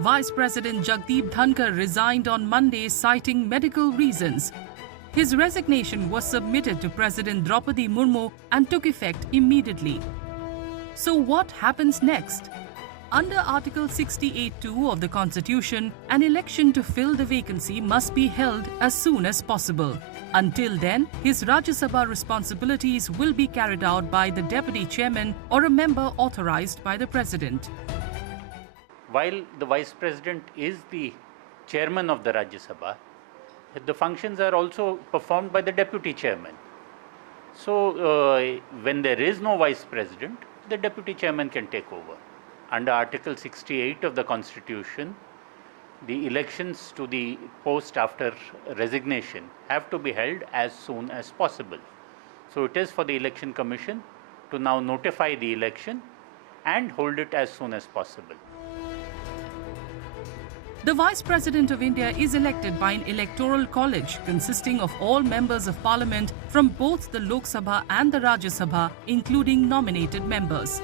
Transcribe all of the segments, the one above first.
Vice President Jagdeep Dhankar resigned on Monday citing medical reasons. His resignation was submitted to President Draupadi Murmu and took effect immediately. So what happens next? Under Article 68(2) of the Constitution, an election to fill the vacancy must be held as soon as possible. Until then, his Rajya Sabha responsibilities will be carried out by the Deputy Chairman or a member authorized by the President. While the Vice President is the Chairman of the Rajya Sabha, the functions are also performed by the Deputy Chairman. So, when there is no Vice President, the Deputy Chairman can take over. Under Article 68 of the Constitution, the elections to the post after resignation have to be held as soon as possible. So it is for the Election Commission to now notify the election and hold it as soon as possible. The Vice President of India is elected by an electoral college consisting of all members of Parliament from both the Lok Sabha and the Rajya Sabha, including nominated members.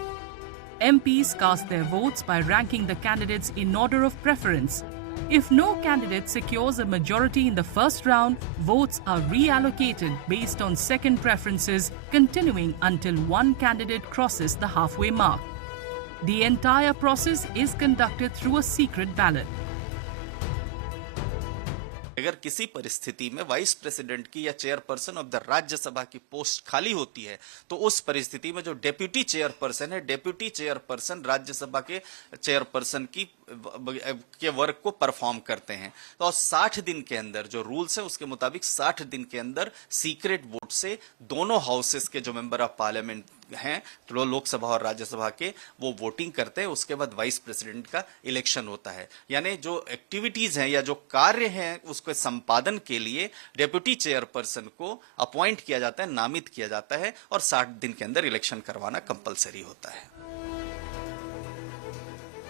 MPs cast their votes by ranking the candidates in order of preference. If no candidate secures a majority in the first round, votes are reallocated based on second preferences, continuing until one candidate crosses the halfway mark. The entire process is conducted through a secret ballot. अगर किसी परिस्थिति में vice president की या chairperson of the Rajya Sabha की post खाली होती है तो उस परिस्थिति में जो डेप्यूटी चेयरपर्सन है, डेप्यूटी चेयरपर्सन राज्यसभा के चेयरपर्सन के वर्क को परफॉर्म करते हैं। तो 60 दिन के अंदर जो रूल्स है उसके मुताबिक 60 दिन के अंदर सीक्रेट वोट से दोनों हाउसेस के जो मेंबर ऑफ पार्लियामेंट हैं, तो लोकसभा और राज्यसभा के, वो वोटिंग करते हैं। उसके बाद वाइस प्रेसिडेंट का इलेक्शन होता है। यानी जो एक्टिविटीज हैं या जो कार्य हैं उसके संपादन के लिए डेप्यूटी चेयरपर्सन को अपॉइंट किया जाता है, नामित किया जाता है और 60 दिन के अंदर इलेक्शन करवाना कंपलसरी होता है।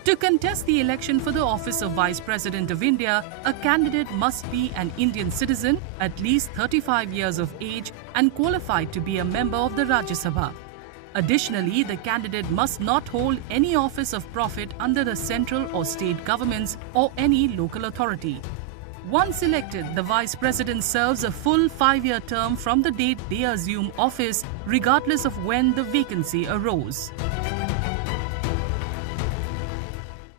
To contest the election for the office of Vice President of India, a candidate must be an Indian citizen, at least 35 years of age, and qualified to be a member of the Rajya Sabha. Additionally, the candidate must not hold any office of profit under the central or state governments or any local authority. Once elected, the Vice President serves a full 5-year term from the date they assume office, regardless of when the vacancy arose.